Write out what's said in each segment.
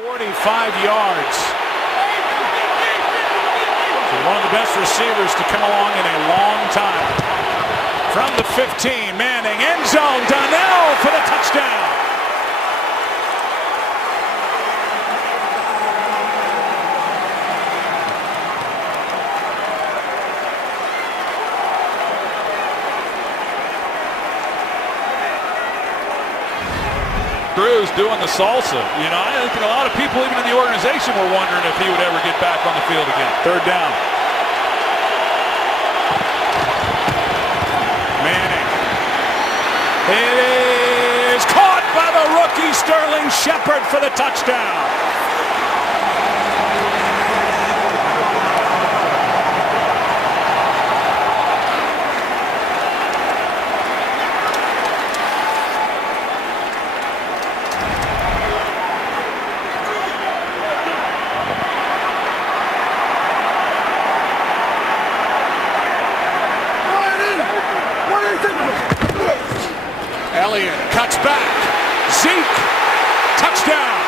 45 yards. So one of the best receivers to come along in a long time. From the 15, Manning, end zone, Donnell for the touchdown. Cruz doing the salsa. You know, I think a lot of people even in the organization were wondering if he would ever get back on the field again. Third down. Manning. It is caught by the rookie Sterling Shepard for the touchdown. Elliott cuts back. Zeke, touchdown.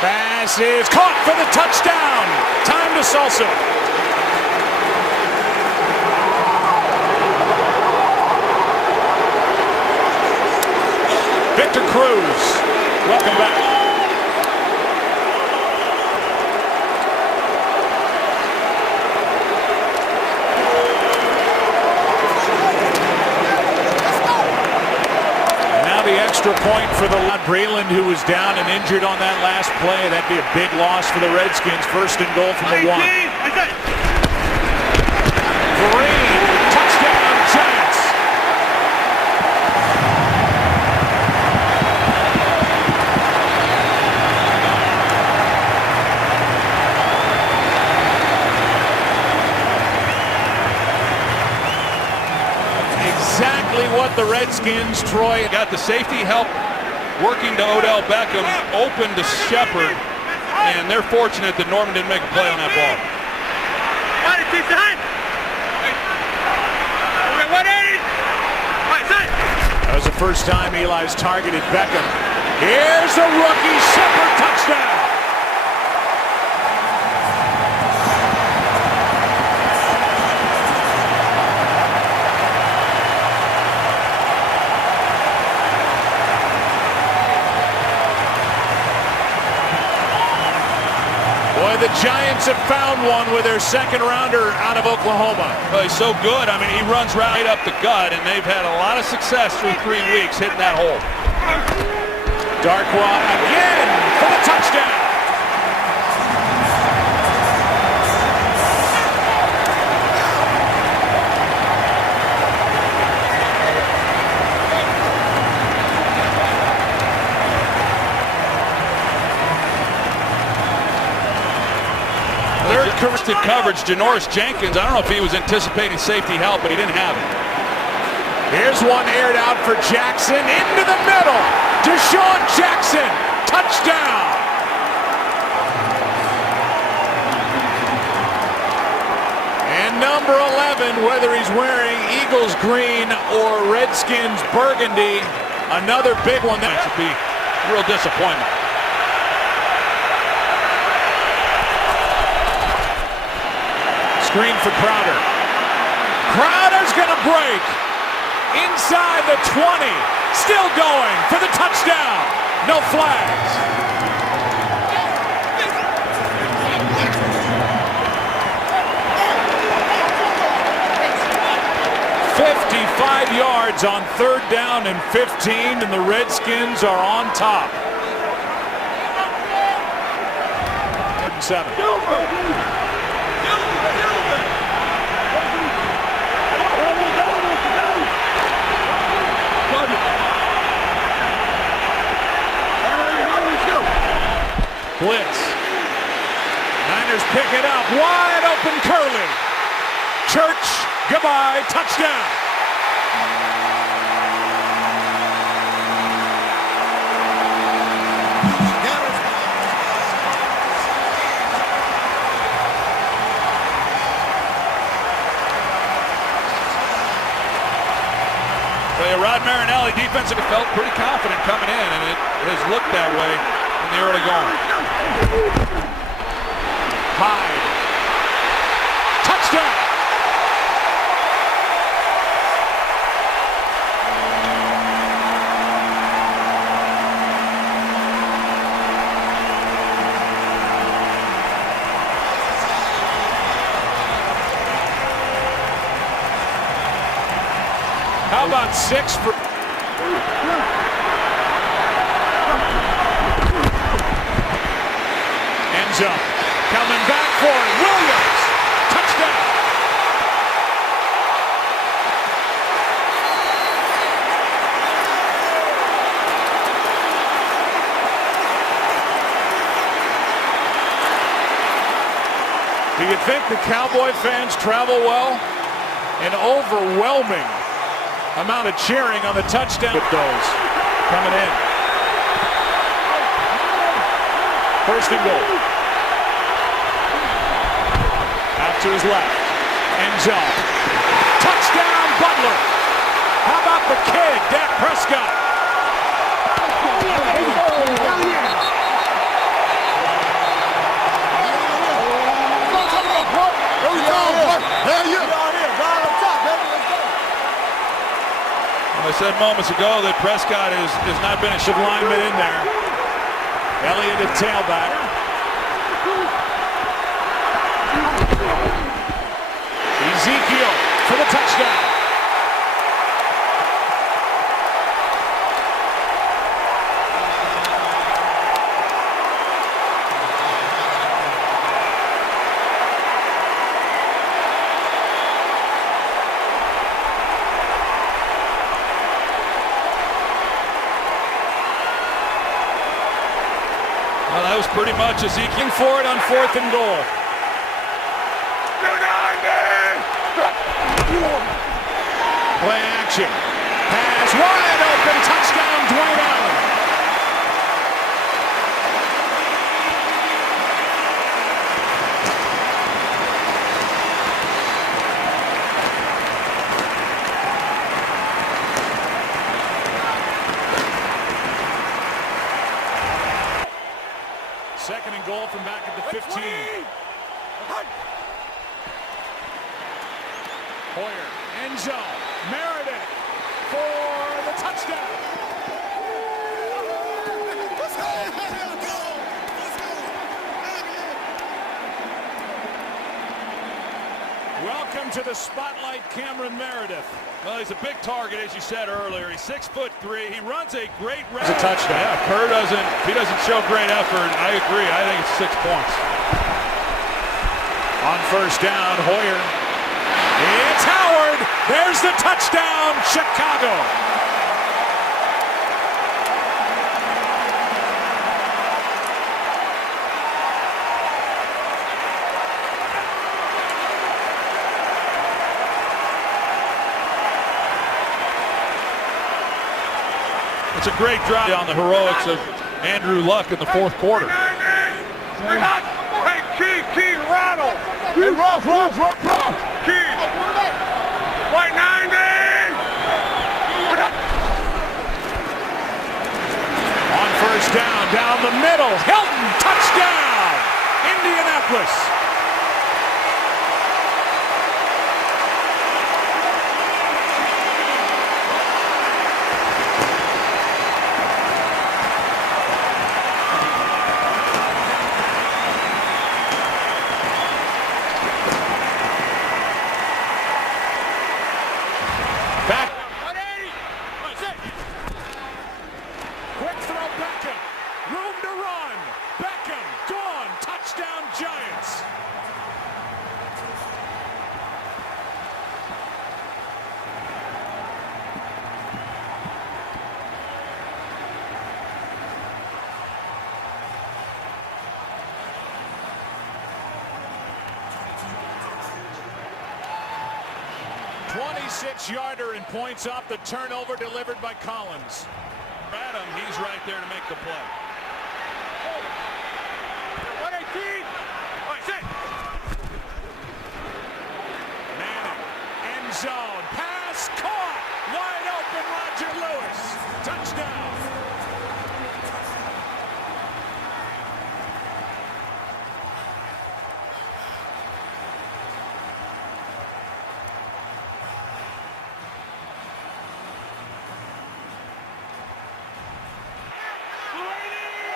Pass is caught for the touchdown. Time to salsa. Victor Cruz, welcome back. The extra point for the Breland, who was down and injured on that last play. That'd be a big loss for the Redskins. First and goal from the 1. Green, touchdown, Giants. Exactly what the Redskins, Troy. Got the safety help working to Odell Beckham, open to Shepard, and they're fortunate that Norman didn't make a play on that ball. That was the first time Eli's targeted Beckham. Here's a rookie Shepard touchdown. The Giants have found one with their second rounder out of Oklahoma. Well, he's so good. I mean, he runs right up the gut, and they've had a lot of success through 3 weeks hitting that hole. Darkwa again for the touchdown. Corrected coverage, Janoris Jenkins. I don't know if he was anticipating safety help, but he didn't have it. Here's one aired out for Jackson into the middle. Deshaun Jackson, touchdown. And number 11, whether he's wearing Eagles green or Redskins burgundy, another big one. That should be a real disappointment. Screen for Crowder. Crowder's gonna break. Inside the 20. Still going for the touchdown. No flags. 55 yards on 3rd down and 15, and the Redskins are on top. 7. Blitz. Niners pick it up. Wide open Curley. Church, goodbye, touchdown. Rod Marinelli, defensive, felt pretty confident coming in, and it has looked that way in the early going. Hyde. Touchdown. How about 6 for... Ends up. Coming back for it. Williams. Touchdown. Do you think the Cowboy fans travel well? An overwhelming amount of cheering on the touchdown with those coming in. First and goal. Out to his left. End zone. Touchdown Butler. How about the kid, Dak Prescott? I said moments ago that Prescott has not been a lineman in there. Elliott at tailback. Ezekiel for the touchdown. Well, that was pretty much Ezekiel for it on 4th and goal. Play action. Pass wide open. Touchdown, Dwayne Allen. Second and goal from back at the 15. Hoyer, end zone. Meredith for the touchdown. Welcome to the spotlight, Cameron Meredith. Well, he's a big target, as you said earlier. He's 6'3". He runs a great route. It's a touchdown. Yeah, Kerr doesn't show great effort. I agree. I think it's 6 points. On first down, Hoyer. It's Howard. There's the touchdown, Chicago. It's a great drive on the heroics of Andrew Luck in the 4th quarter. Hey, Key, rattle. Hey, rough. Key. White 90. On first down the middle. Hilton, touchdown. Indianapolis. Back. Quick throw, Beckham. Room to run. Beckham, gone. Touchdown, Giants. 26-yarder and points off the turnover delivered by Collins. Adam, he's right there to make the play. 118. Manning, end zone, pass caught, wide open, Roger Lewis, touchdown.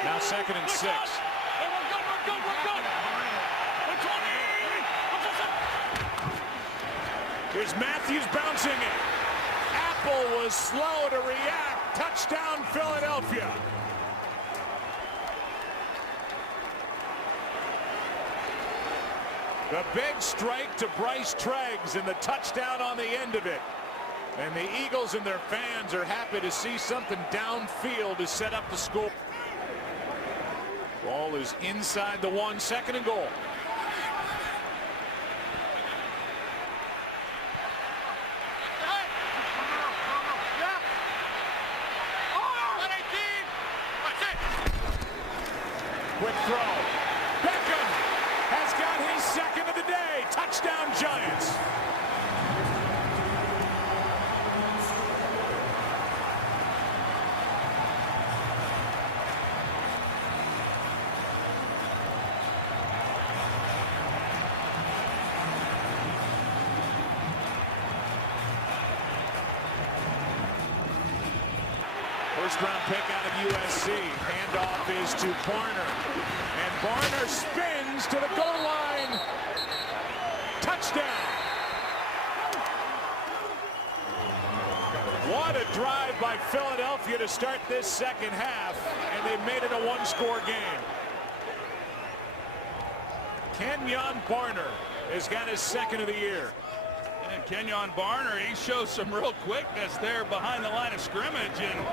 Now 2nd and 6. Here's Matthews bouncing it. Apple was slow to react. Touchdown, Philadelphia. The big strike to Bryce Treggs and the touchdown on the end of it. And the Eagles and their fans are happy to see something downfield to set up the score. Ball is inside the 1, 2nd and goal. Quick throw. Beckham has got his 2nd of the day. Touchdown, Giants. First-round pick out of USC. Handoff is to Barner. And Barner spins to the goal line. Touchdown. What a drive by Philadelphia to start this second half. And they've made it a one-score game. Kenyon Barner has got his 2nd of the year. And Kenyon Barner, he shows some real quickness there behind the line of scrimmage, and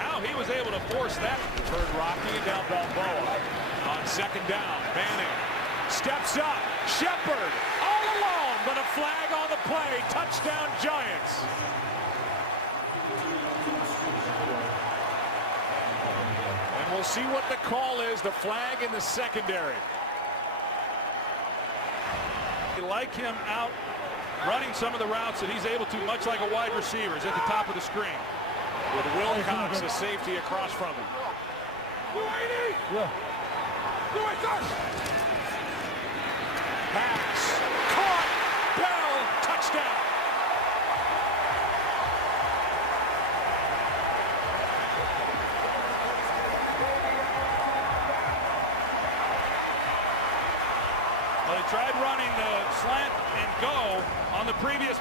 how he was able to force that. Heard Rocky and now Balboa on 2nd down. Manning steps up. Shepard all alone, but a flag on the play. Touchdown, Giants. And we'll see what the call is. The flag in the secondary. They like him out running some of the routes that he's able to, much like a wide receiver, is at the top of the screen. With Wilcox, a safety across from him. Pass. Caught. Bell. Touchdown. Well, they tried running the slant and go on the previous.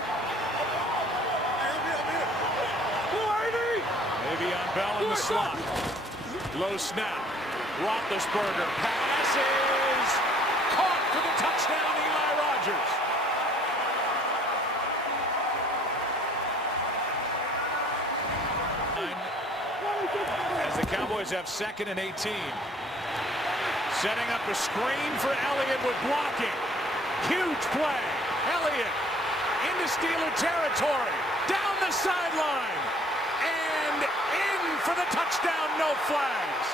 Maybe on Bell in the slot. Low snap. Roethlisberger. Pass is caught for the touchdown, Eli Rogers. As the Cowboys have 2nd and 18. Setting up a screen for Elliott with blocking. Huge play. Elliott into Steeler territory. Down the sideline. And in for the touchdown, no flags.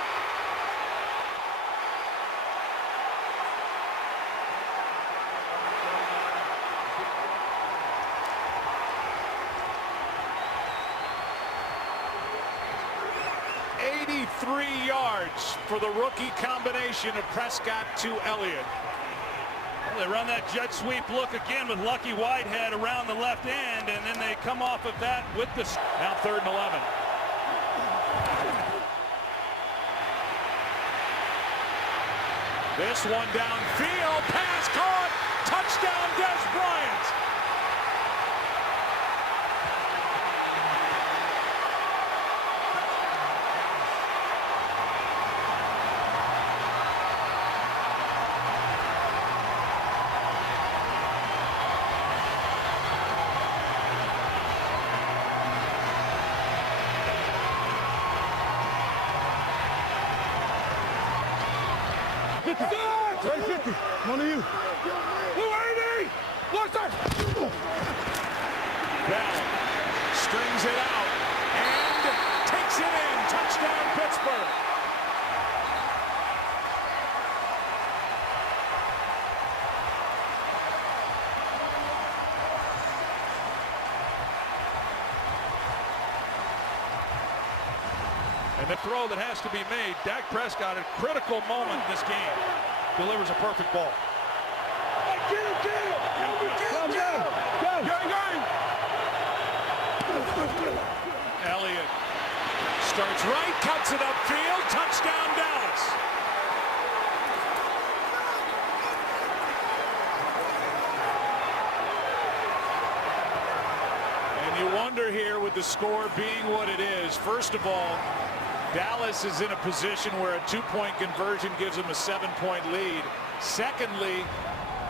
Three yards for the rookie combination of Prescott to Elliott. Well, they run that jet sweep look again with Lucky Whitehead around the left end, and then they come off of that with the... Now 3rd and 11. This one downfield, pass caught, touchdown Des Bryant. One of you. 280! What's that? Bell strings it out and takes it in. Touchdown, Pittsburgh. And the throw that has to be made, Dak Prescott at a critical moment in this game delivers a perfect ball. Elliott starts right, cuts it upfield, touchdown Dallas. And you wonder here with the score being what it is, first of all, Dallas is in a position where a 2-point conversion gives them a 7-point lead. Secondly,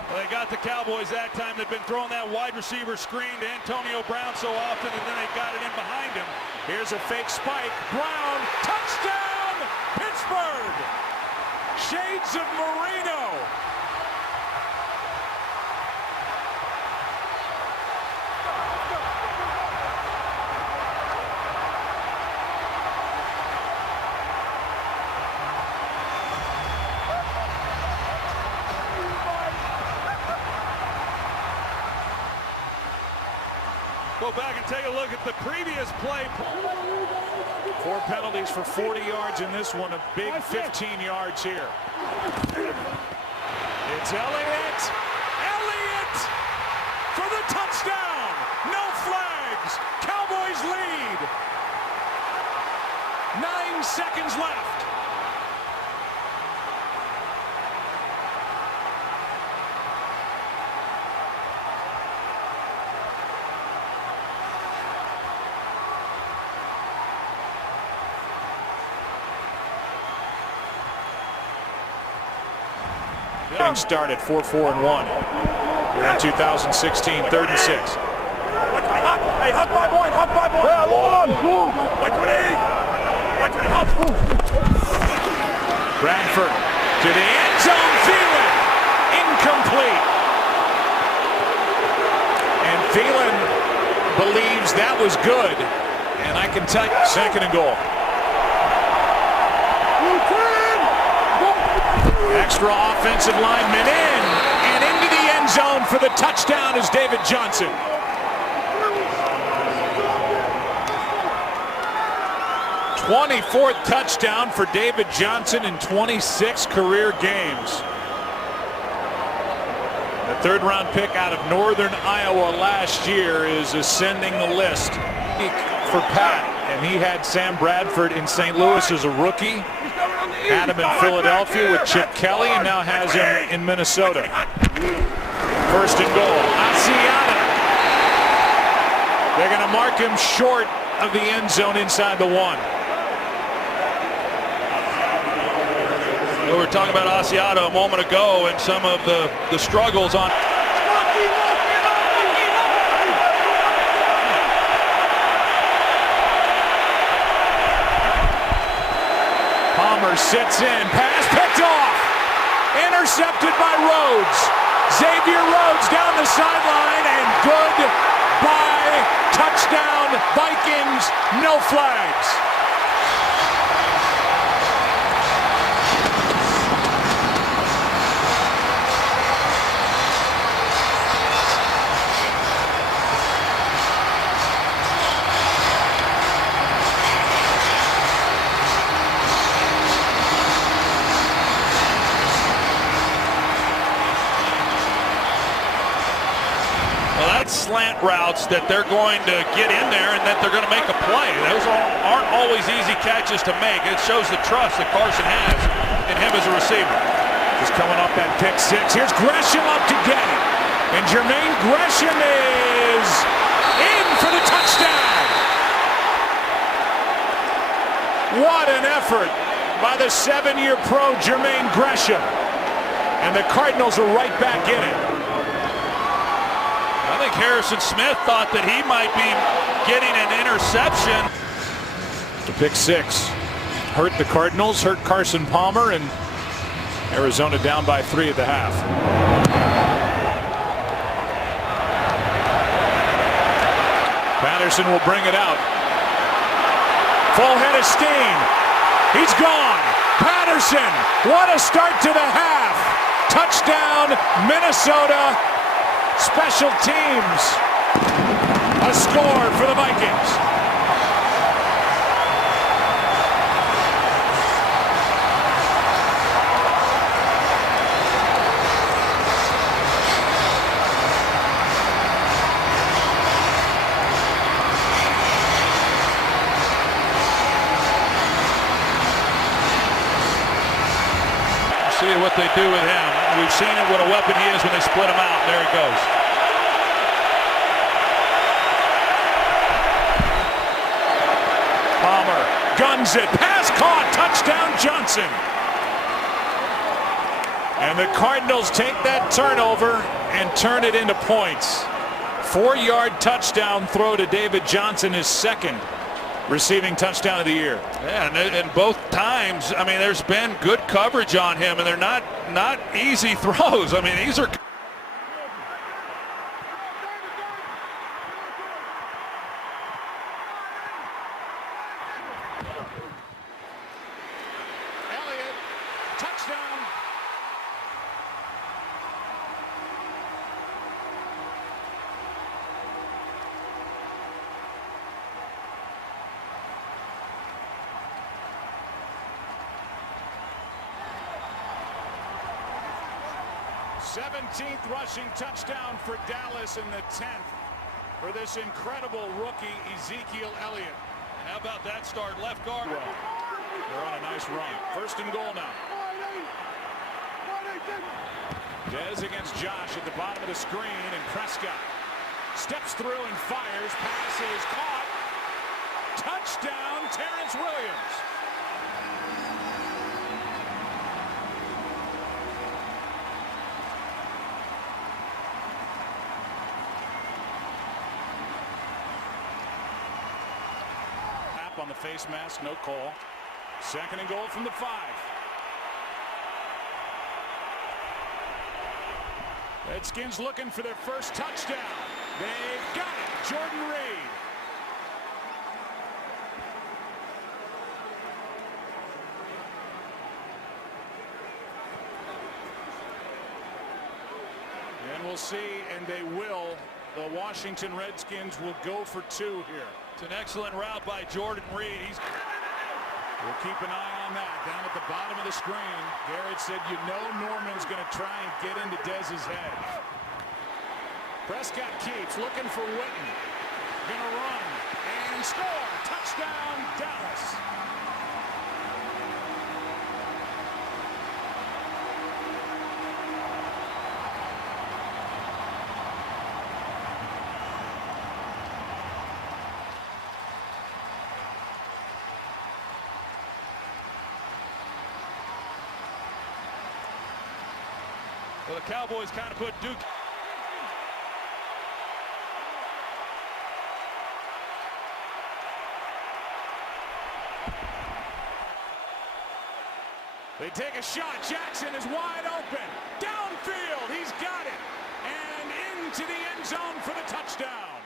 well, they got the Cowboys that time. They've been throwing that wide receiver screen to Antonio Brown so often, and then they got it in behind him. Here's a fake spike. Brown, touchdown, Pittsburgh. Shades of Marino. Go back and take a look at the previous play. 4 penalties for 40 yards in this one, a big 15 yards here. It's Elliott. Elliott for the touchdown. No flags. Cowboys lead. 9 seconds left. Getting started 4-4-1. We're in 2016, 3rd and 6. Hey, hug my boy, hug my boy. Yeah, Bradford to the end zone, Thielen, incomplete. And Thielen believes that was good. And I can tell you, 2nd and goal. Extra offensive lineman in and into the end zone for the touchdown is David Johnson. 24th touchdown for David Johnson in 26 career games. The 3rd-round pick out of Northern Iowa last year is ascending the list for Pat, and he had Sam Bradford in St. Louis as a rookie. Had him in Philadelphia with Chip Kelly, and now has him in Minnesota. 1st and goal. Asiata. They're going to mark him short of the end zone inside the 1. We were talking about Asiata a moment ago and some of the struggles on. Palmer sits in, pass picked off, intercepted by Rhodes. Xavier Rhodes down the sideline, and goodbye, touchdown, Vikings, no flags. Slant routes that they're going to get in there and that they're going to make a play. Those aren't always easy catches to make. It shows the trust that Carson has in him as a receiver. Just coming off that pick 6. Here's Gresham up to get it. And Jermaine Gresham is in for the touchdown. What an effort by the 7-year pro Jermaine Gresham. And the Cardinals are right back in it. I think Harrison Smith thought that he might be getting an interception. The pick 6 hurt the Cardinals, hurt Carson Palmer, and Arizona down by 3 at the half. Patterson will bring it out. Full head of steam. He's gone. Patterson, what a start to the half. Touchdown, Minnesota. Special teams. A score for the Vikings. See what they do with him. We've seen it, what a weapon he is when they split him out. There he goes. Palmer guns it. Pass caught. Touchdown Johnson. And the Cardinals take that turnover and turn it into points. 4-yard touchdown throw to David Johnson, his second receiving touchdown of the year. Yeah, and both times, I mean, there's been good coverage on him, and they're not easy throws. I mean, these are. Elliott, touchdown. Seventeenth rushing touchdown for Dallas in the 10th for this incredible rookie Ezekiel Elliott. And how about that start, left guard? Well, they're on a nice run. First and goal now. Dez against Josh at the bottom of the screen, and Prescott steps through and fires. Pass is caught. Touchdown, Terrence Williams. On the face mask, no call. Second and goal from the 5. Redskins looking for their first touchdown. They've got it. Jordan Reed. And we'll see, and they will. The Washington Redskins will go for 2 here. It's an excellent route by Jordan Reed. We'll keep an eye on that. Down at the bottom of the screen, Garrett said, you know Norman's going to try and get into Dez's head. Prescott keeps looking for Witten. Going to run and score. Touchdown, Dallas. Well, the Cowboys kind of put Duke. They take a shot. Jackson is wide open. Downfield. He's got it. And into the end zone for the touchdown.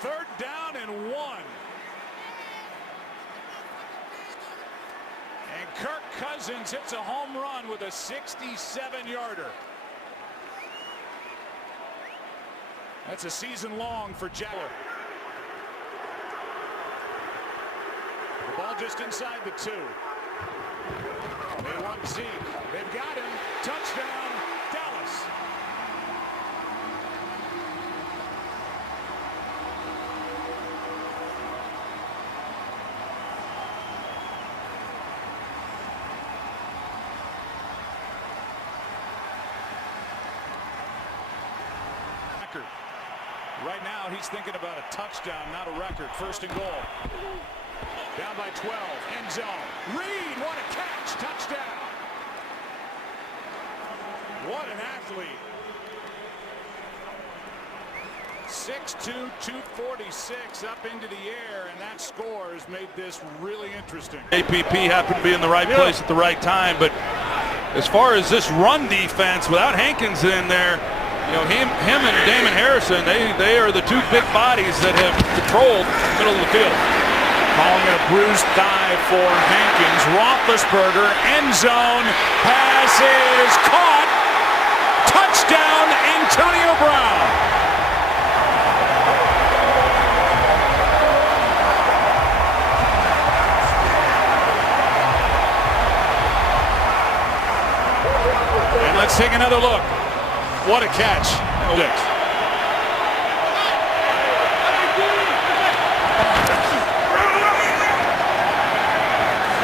3rd down and 1. And Kirk Cousins hits a home run with a 67-yarder. That's a season long for Jack. The ball just inside the 2. They want Zeke. They've got him. Touchdown, Dallas. Right now, he's thinking about a touchdown, not a record. 1st and goal. Down by 12. End zone. Reed, what a catch. Touchdown. What an athlete. 6'2", 246 up into the air, and that score has made this really interesting. APP happened to be in the right place at the right time, but as far as this run defense, without Hankins in there, You know, him and Damon Harrison, they are the two big bodies that have controlled the middle of the field. Calling it a bruised thigh for Hankins. Roethlisberger, end zone, pass is caught. Touchdown, Antonio Brown. And let's take another look. What a catch.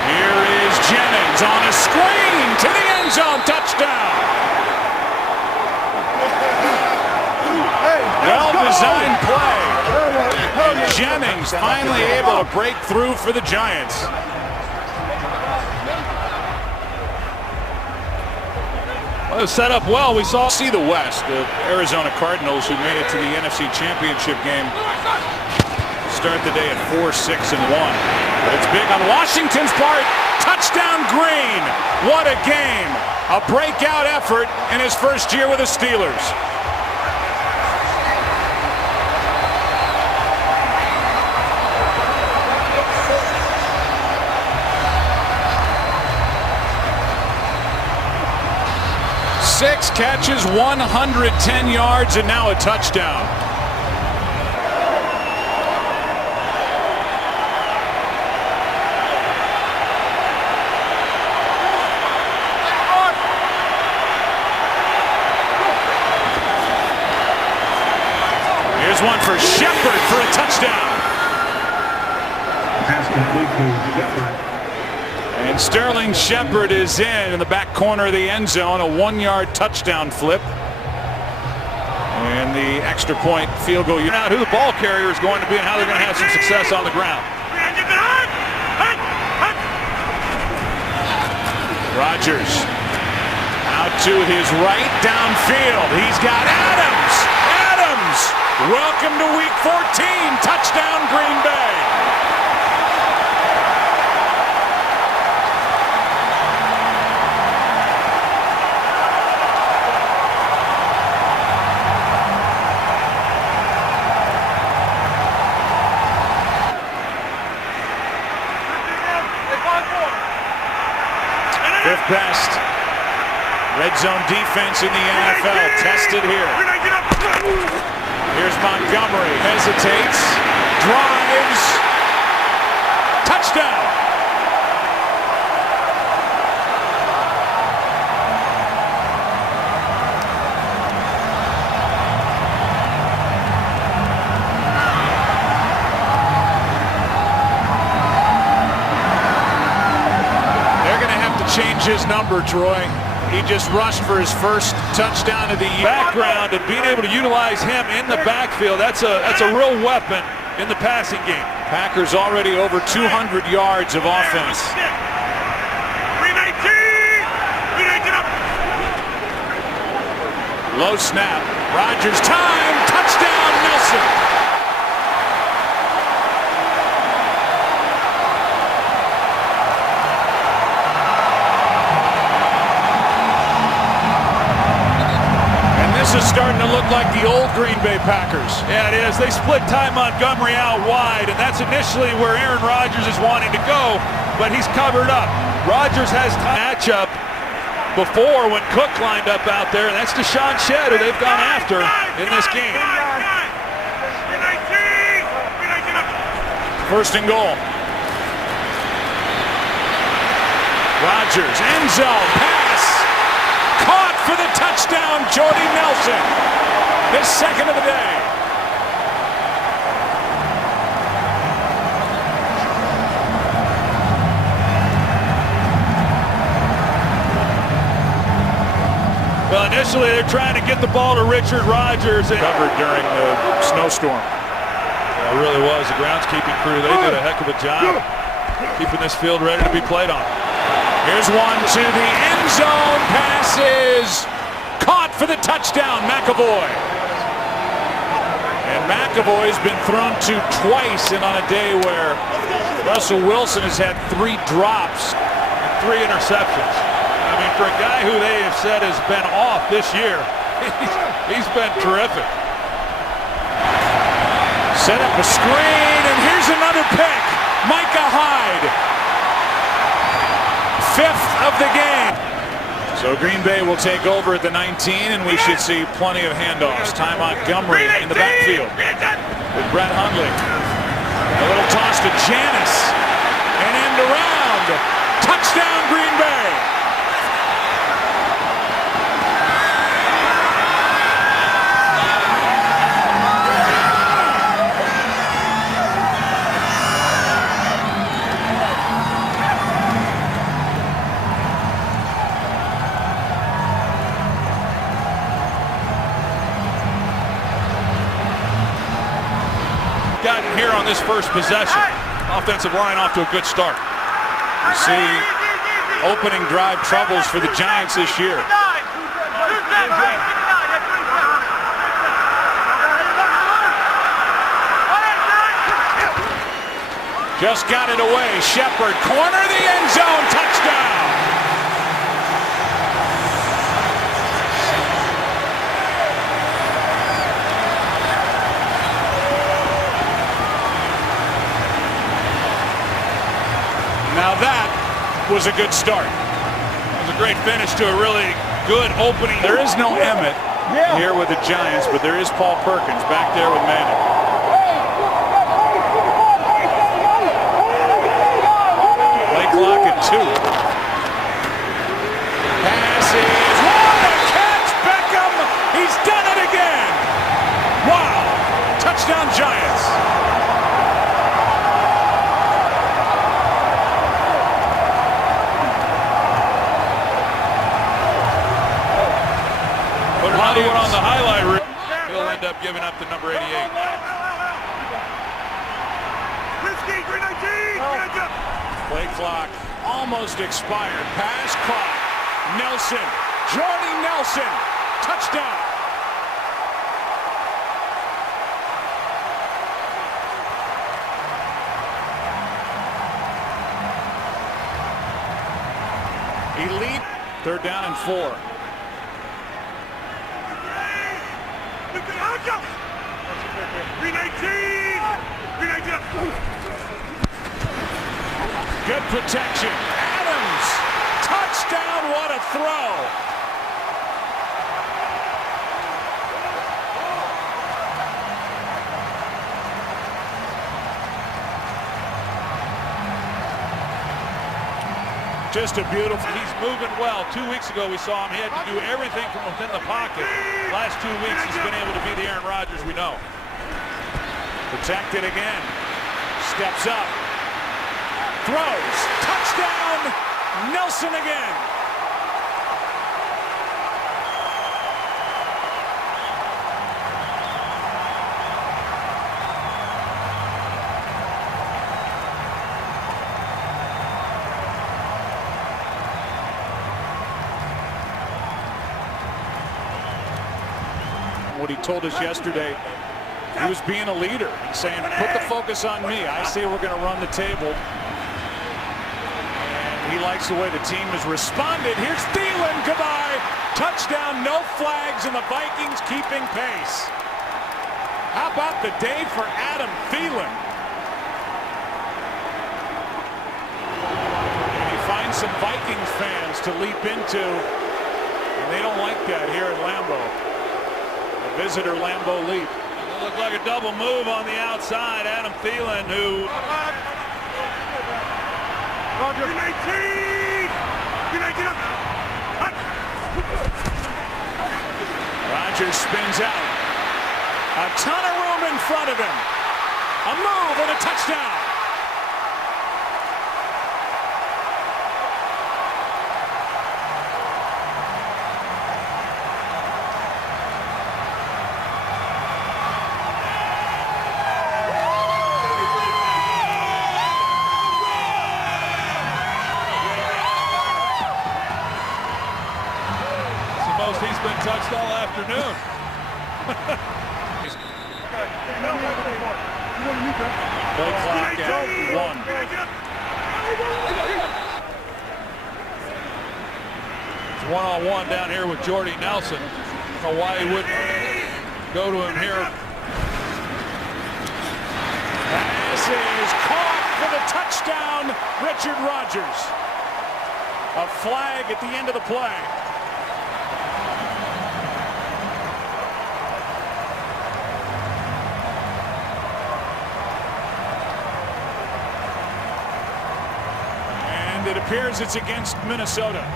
Here is Jennings on a screen to the end zone. Touchdown. Well-designed play. Jennings finally able to break through for the Giants. Well, it was set up well. We saw See the West, the Arizona Cardinals, who made it to the NFC Championship game, start the day at 4-6-1. But it's big on Washington's part. Touchdown Green. What a game. A breakout effort in his first year with the Steelers. Six catches, 110 yards, and now a touchdown. Here's one for Shepard for a touchdown. And Sterling Shepard is in the back corner of the end zone, a 1-yard touchdown flip. And the extra point field goal. out who the ball carrier is going to be and how they're going to have some success on the ground. Rodgers out to his right downfield. He's got Adams. Adams, welcome to week 14. Touchdown Green Bay. Fifth best red zone defense in the NFL tested here. Here's Montgomery, hesitates, drives, touchdown. Change his number, Troy. He just rushed for his first touchdown of the year. Background and being able to utilize him in the backfield, that's a real weapon in the passing game. Packers already over 200 yards of offense. Low snap. Rodgers time. Touchdown Nelson. This is starting to look like the old Green Bay Packers. Yeah, it is. They split Ty Montgomery out wide, and that's initially where Aaron Rodgers is wanting to go, but he's covered up. Rodgers has matchup before when Cook lined up out there, and that's Deshaun Shedd, who they've gone after in this game. First and goal. Rodgers, end zone, pass. Caught for the touchdown, Jordy Nelson. His second of the day. Well, initially they're trying to get the ball to Richard Rodgers. Covered during the snowstorm. Yeah, it really was. The groundskeeping crew, they did a heck of a job keeping this field ready to be played on. Here's one to the end zone. Passes caught for the touchdown, McAvoy. And McAvoy's been thrown to twice, and on a day where Russell Wilson has had 3 drops and 3 interceptions. I mean, for a guy who they have said has been off this year, He's been terrific. Set up a screen, and here's another pick. Micah Hyde. 5th of the game. So Green Bay will take over at the 19, and we should see plenty of handoffs. Ty Montgomery in the backfield with Brett Hundley. A little toss to Janis. And end around. Touchdown, Green Bay. Gotten here on this first possession. Offensive line off to a good start. You see opening drive troubles for the Giants this year. Just got it away. Shepard, corner the end zone, touchdown. Now that was a good start. It was a great finish to a really good opening. There is no Emmett here with the Giants, but there is Paul Perkins back there with Manning. Play clock at 2. Passes. What a catch, Beckham! He's done it again! Wow! Touchdown Giants! Another one on the highlight reel. He'll end up giving up the number 88. Play clock almost expired. Pass caught. Nelson. Jordy Nelson. Touchdown. Elite. 3rd down and 4. Good protection. Adams. Touchdown. What a throw. Just a beautiful. He's moving well. 2 weeks ago we saw him. He had to do everything from within the pocket. Last 2 weeks he's been able to be the Aaron Rodgers we know. Protected again. Steps up. Throws. Touchdown. Nelson again. What he told us yesterday, he was being a leader and saying, put the focus on me. I say we're going to run the table. And he likes the way the team has responded. Here's Thielen. Goodbye. Touchdown. No flags, and the Vikings keeping pace. How about the day for Adam Thielen? And he finds some Vikings fans to leap into, and they don't like that here at Lambeau. Visitor Lambeau leap. It looked like a double move on the outside. Adam Thielen, who... Rodgers spins out. A ton of room in front of him. A move and a touchdown. He's been touched all afternoon. Play clock at 1. It's one-on-one down here with Jordy Nelson. don't know why he wouldn't go to him here. Pass is caught for the touchdown, Richard Rodgers. A flag at the end of the play. And it appears it's against Minnesota.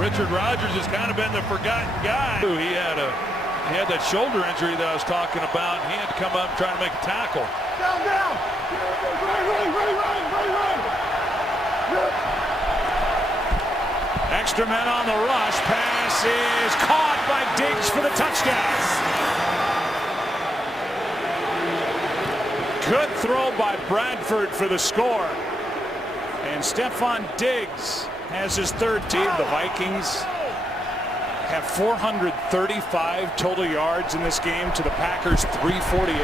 Richard Rodgers has kind of been the forgotten guy. He had that shoulder injury that I was talking about. He had to come up and try to make a tackle. Down. Extra men on the rush. Pass is caught by Diggs for the touchdown. Good throw by Bradford for the score. And Stephon Diggs has his third team. The Vikings have 435 total yards in this game to the Packers 348.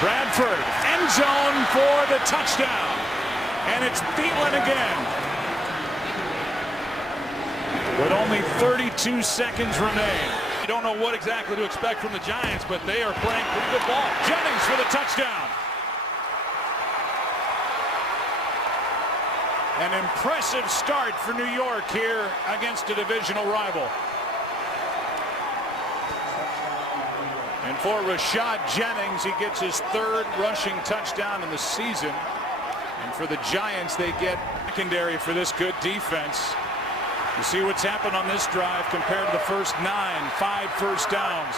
Bradford, end zone for the touchdown. And it's Thielen again. With only 32 seconds remain. You don't know what exactly to expect from the Giants, but they are playing pretty good ball. Jennings for the touchdown. An impressive start for New York here against a divisional rival. And for Rashad Jennings, he gets his third rushing touchdown in the season. And for the Giants, they get secondary for this good defense. You see what's happened on this drive compared to the first 5 first downs.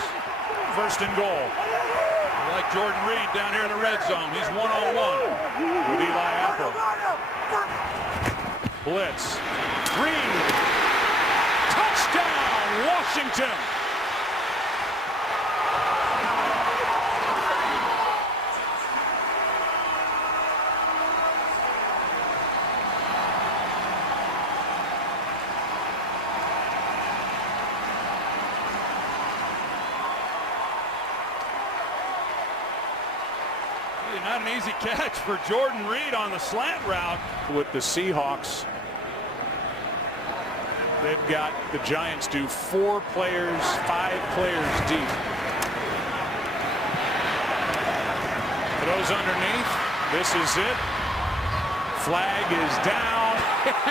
First and goal. I like Jordan Reed down here in the red zone. He's one-on-one with Eli Apple. Blitz. Reed. Touchdown, Washington. Not an easy catch for Jordan Reed on the slant route. With the Seahawks, they've got the Giants do 4 players, 5 players deep. Throws underneath. This is it. Flag is down.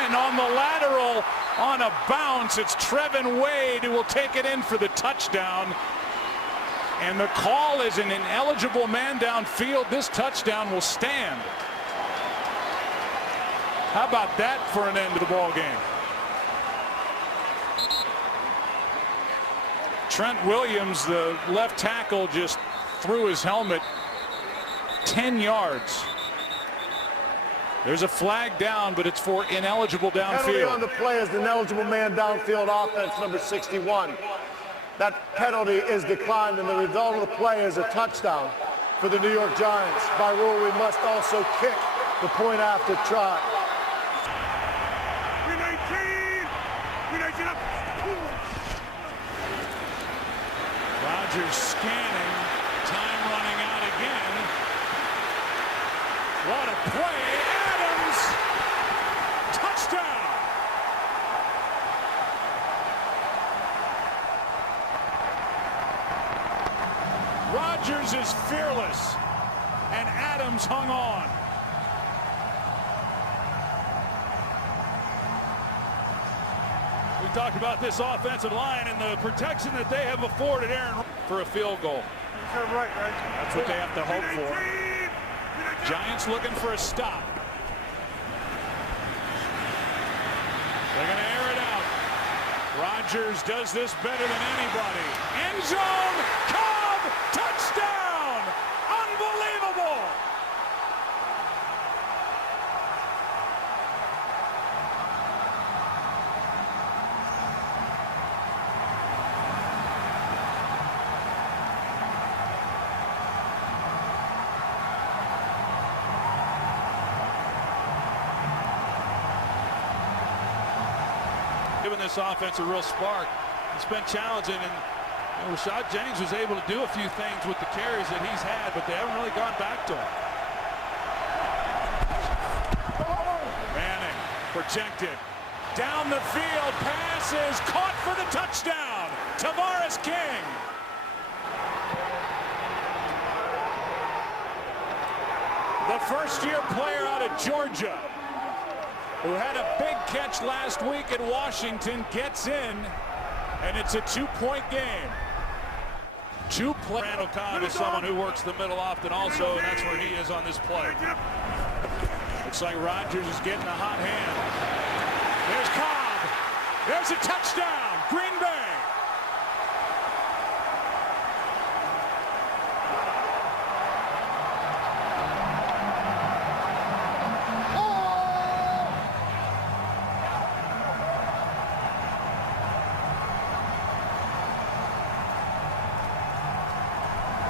And on the lateral, on a bounce, it's Trevin Wade who will take it in for the touchdown. And the call is an ineligible man downfield. This touchdown will stand. How about that for an end to the ball game? Trent Williams, the left tackle, just threw his helmet 10 yards. There's a flag down, but it's for ineligible downfield. Penalty on the play is the ineligible man downfield, offense number 61. That penalty is declined, and the result of the play is a touchdown for the New York Giants. By rule, we must also kick the point after try. Rodgers scanning, time running out again. What a play, Adams! Touchdown! Rodgers is fearless, and Adams hung on. We talked about this offensive line and the protection that they have afforded Aaron for a field goal. That's what they have to hope for. Giants looking for a stop. They're going to air it out. Rodgers does this better than anybody. End zone, Cobb, touchdown! Unbelievable! Giving this offense a real spark. It's been challenging, and Rashad Jennings was able to do a few things with the carries that he's had, but they haven't really gone back to him. Manning protected. Down the field, passes, caught for the touchdown. Tavares King. The first-year player out of Georgia who had a big catch last week at Washington gets in, and it's a 2-point game. Randall Cobb is someone who works the middle often also, and that's where he is on this play. Looks like Rodgers is getting a hot hand. There's Cobb. There's a touchdown. Green Bay.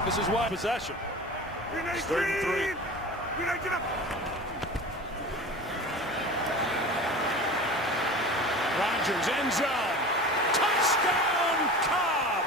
This is why possession. It's 3rd and 3. Rodgers, end zone. Touchdown, Cobb.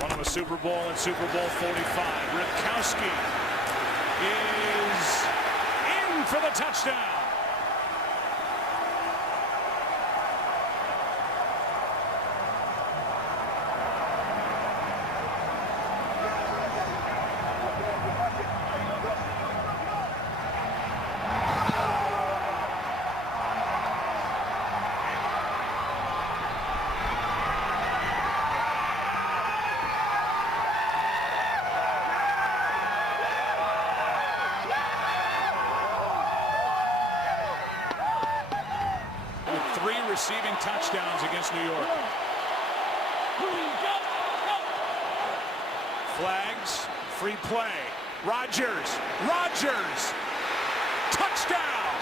Won him a Super Bowl in Super Bowl 45. Ripkowski is in for the touchdown. Receiving touchdowns against New York. Flags, free play. Rodgers, touchdown.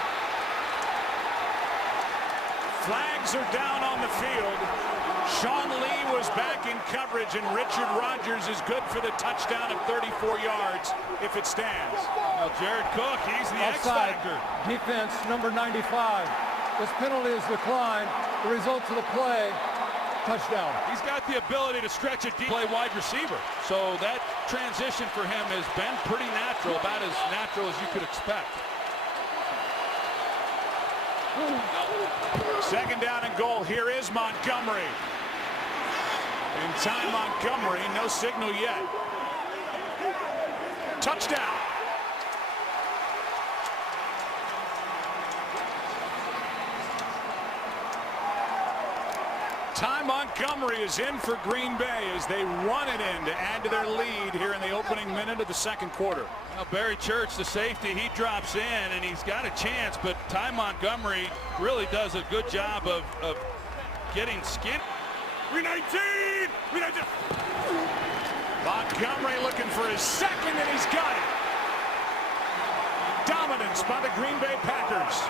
Flags are down on the field. Sean Lee was back in coverage, and Richard Rodgers is good for the touchdown of 34 yards if it stands. Well, Jared Cook, he's the X factor. Defense number 95. This penalty is declined. The results of the play, touchdown. He's got the ability to stretch a deep play wide receiver. So that transition for him has been pretty natural, about as natural as you could expect. 2nd down and goal. Here is Montgomery. In time, Montgomery, no signal yet. Touchdown. Ty Montgomery is in for Green Bay as they run it in to add to their lead here in the opening minute of the 2nd quarter. Well, Barry Church, the safety, he drops in and he's got a chance, but Ty Montgomery really does a good job of getting skin. 319! Montgomery looking for his 2nd, and he's got it. Dominance by the Green Bay Packers.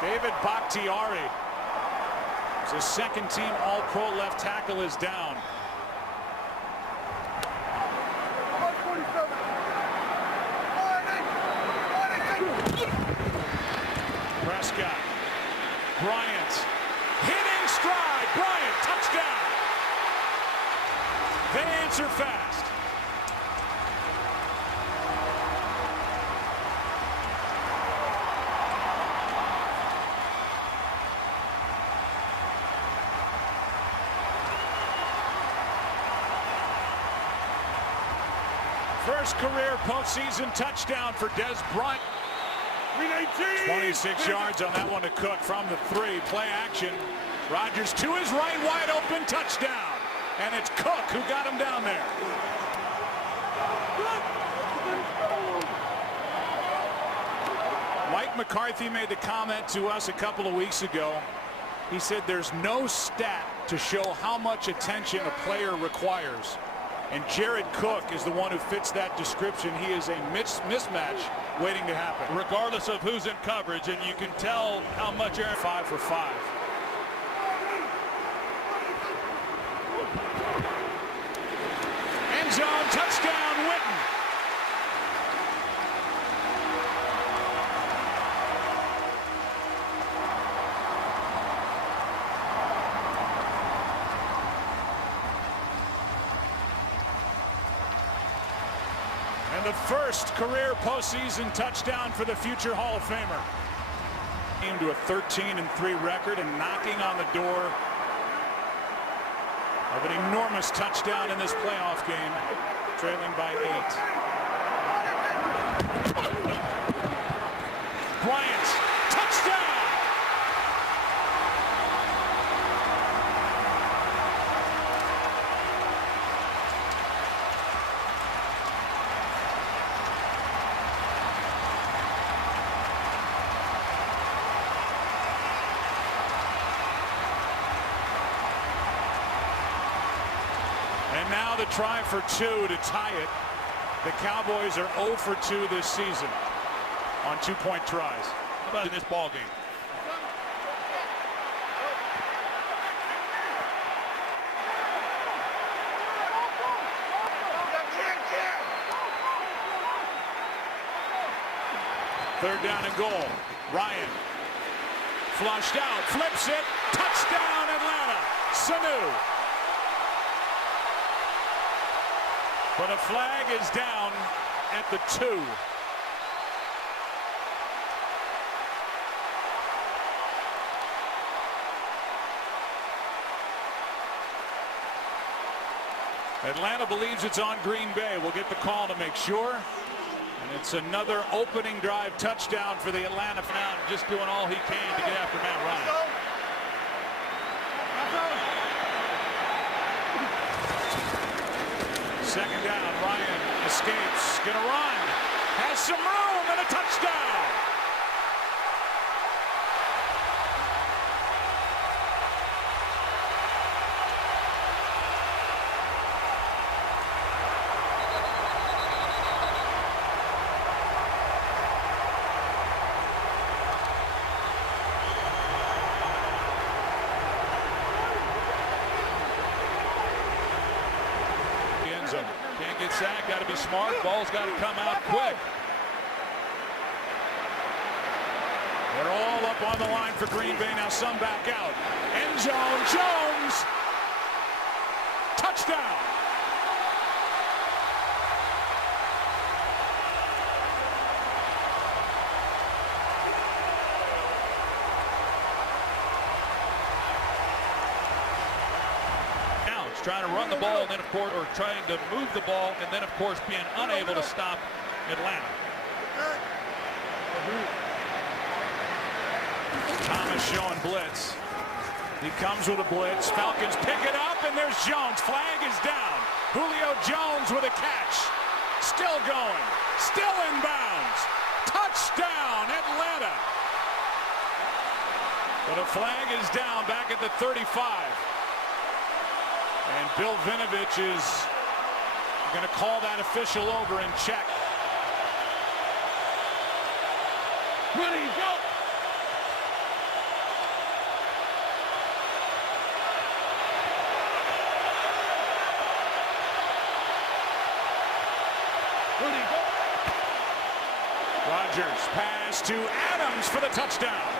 David Bakhtiari, his 2nd team All-Pro left tackle, is down. Prescott, Bryant, hitting stride, Bryant, touchdown. They answer fast. First career postseason touchdown for Des Bryant. 26 yards on that one to Cook from the 3. Play action. Rodgers to his right, wide open, touchdown. And it's Cook who got him down there. Mike McCarthy made the comment to us a couple of weeks ago. He said there's no stat to show how much attention a player requires. And Jared Cook is the one who fits that description. He is a mismatch waiting to happen. Regardless of who's in coverage, and you can tell how much Aaron. 5 for 5. end zone, touchdown, Witten. And the first career postseason touchdown for the future Hall of Famer. Came to a 13-3 record and knocking on the door of an enormous touchdown in this playoff game, trailing by 8. Bryant, touchdown! And now the try for 2 to tie it. The Cowboys are 0 for 2 this season on 2-point tries. How about in this ball game? Third down and goal. Ryan flushed out, flips it, touchdown Atlanta. Sanu. But a flag is down at the 2. Atlanta believes it's on Green Bay. We'll get the call to make sure. And it's another opening drive touchdown for the Atlanta fan. Just doing all he can to get after Matt Ryan. Second down, Ryan escapes, gonna run, has some room and a touchdown. Can't get sacked, got to be smart. Ball's got to come out quick. They're all up on the line for Green Bay. Now some back out. End zone, Jones. Touchdown. Trying to run the ball, and then of course, or trying to move the ball, and then of course being unable to stop Atlanta. Thomas showing blitz. He comes with a blitz. Falcons pick it up, and there's Jones. Flag is down. Julio Jones with a catch. Still going. Still in bounds. Touchdown, Atlanta. But a flag is down back at the 35. And Bill Vinovich is going to call that official over and check. Ready, go! Ready, go! Rodgers pass to Adams for the touchdown.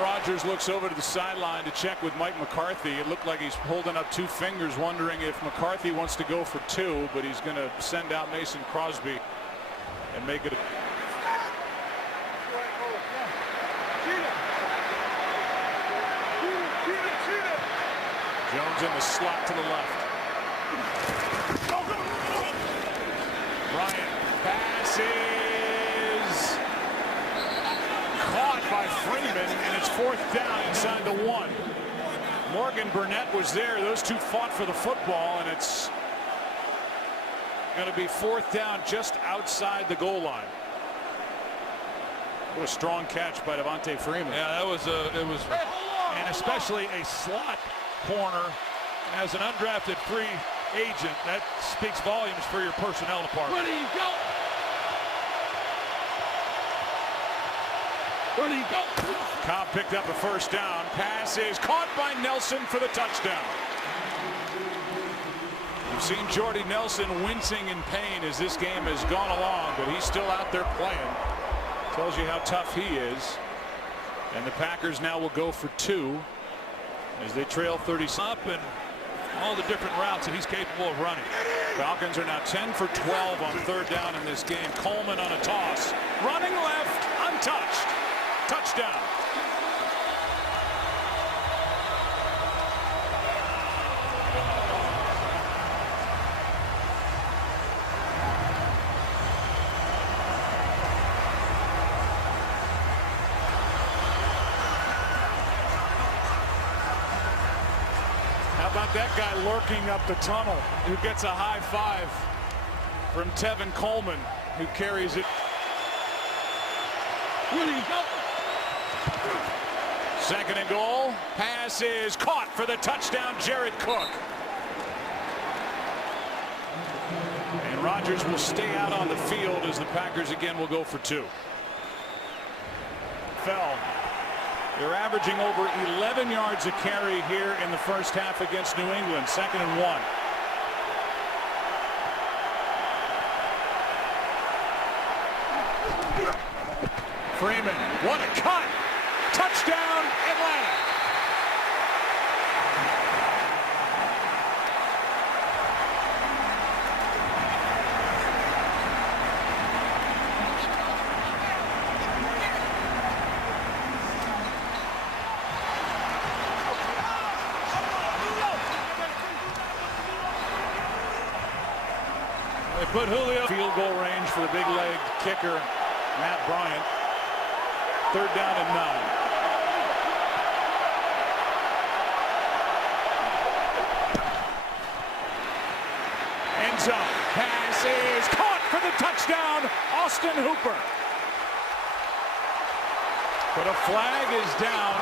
Rodgers looks over to the sideline to check with Mike McCarthy. It looked like he's holding up 2 fingers, wondering if McCarthy wants to go for 2, but he's going to send out Mason Crosby and make it. Jones in the slot to the left. Bryant passes. Caught by Freeman, and it's 4th down inside the 1. Morgan Burnett was there. Those two fought for the football, and it's going to be 4th down just outside the goal line. What a strong catch by Devontae Freeman. Yeah, it was, and especially a slot corner as an undrafted free agent. That speaks volumes for your personnel department. Ready, go! Cobb picked up a first down. Pass is caught by Nelson for the touchdown. We've seen Jordy Nelson wincing in pain as this game has gone along, but he's still out there playing. Tells you how tough he is. And the Packers now will go for 2 as they trail 30 Up and all the different routes that he's capable of running. Falcons are now 10 for 12 on 3rd down in this game. Coleman on a toss. Running left, untouched. Touchdown. How about that guy lurking up the tunnel who gets a high five from Tevin Coleman, who carries it. Second and goal. Pass is caught for the touchdown, Jared Cook. And Rodgers will stay out on the field as the Packers again will go for 2. Fell. They're averaging over 11 yards a carry here in the first half against New England. 2nd and 1. Freeman, what a cut! Touchdown, Atlanta! They put Julio Field goal range for the big leg kicker, Matt Bryant. 3rd down and 9. End zone. Pass is caught for the touchdown, Austin Hooper. But a flag is down.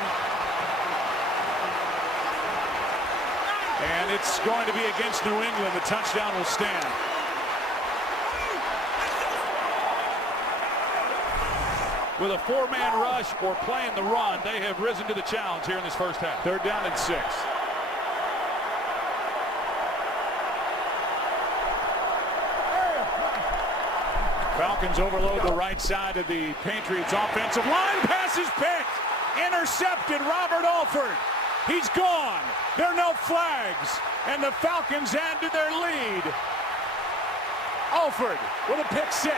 And it's going to be against New England. The touchdown will stand. with a 4-man rush or playing the run, they have risen to the challenge here in this first half. 3rd down and 6. Falcons overload the right side of the Patriots offensive line. Pass is picked. Intercepted, Robert Alford. He's gone. There are no flags. And the Falcons add to their lead. Alford with a pick 6.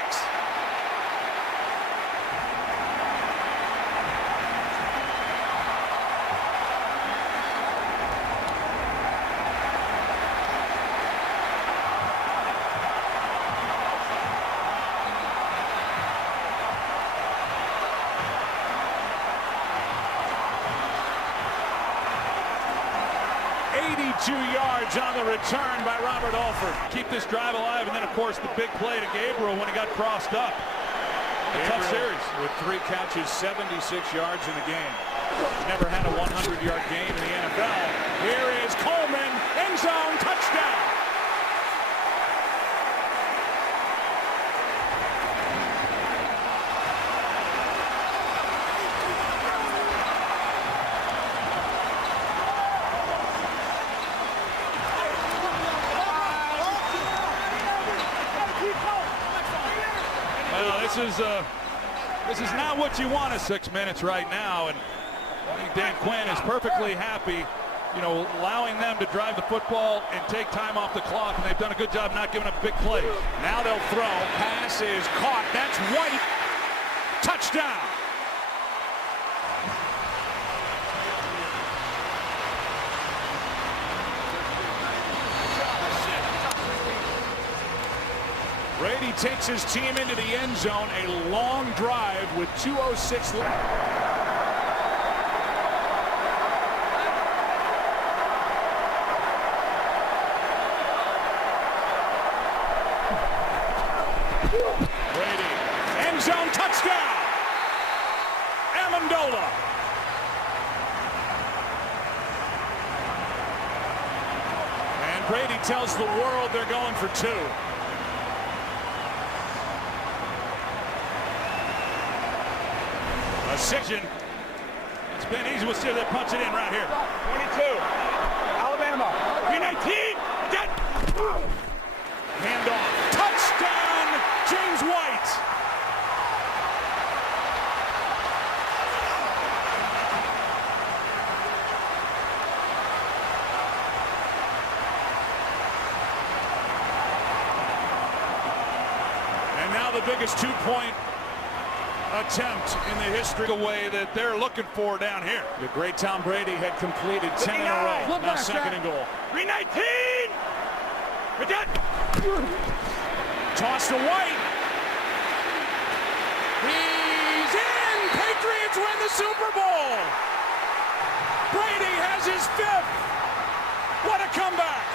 Yards on the return by Robert Alford. Keep this drive alive, and then of course the big play to Gabriel when he got crossed up. A tough series. With 3 catches, 76 yards in the game. Never had a 100-yard game in the NFL. Here is Coleman, end zone, touchdown. This is not what you want at 6 minutes right now, and I think Dan Quinn is perfectly happy, you know, allowing them to drive the football and take time off the clock, and they've done a good job not giving up big plays. Now they'll throw. Pass is caught. That's White. Touchdown. Brady takes his team into the end zone. A long drive with 2:06 left. Brady, end zone touchdown. Amendola. And Brady tells the world they're going for 2. A decision. It's been easy. We'll see if they punch it in right here. 22. Alabama. 319. Dead. Handoff. Touchdown, James White. And now the biggest two-point attempt in the history. The way that they're looking for down here. The great Tom Brady had completed 10 in a row. Look Now back, second Jack. and goal. 319. We're dead. Toss to White. He's in. Patriots win the Super Bowl. Brady has his 5th. What a comeback.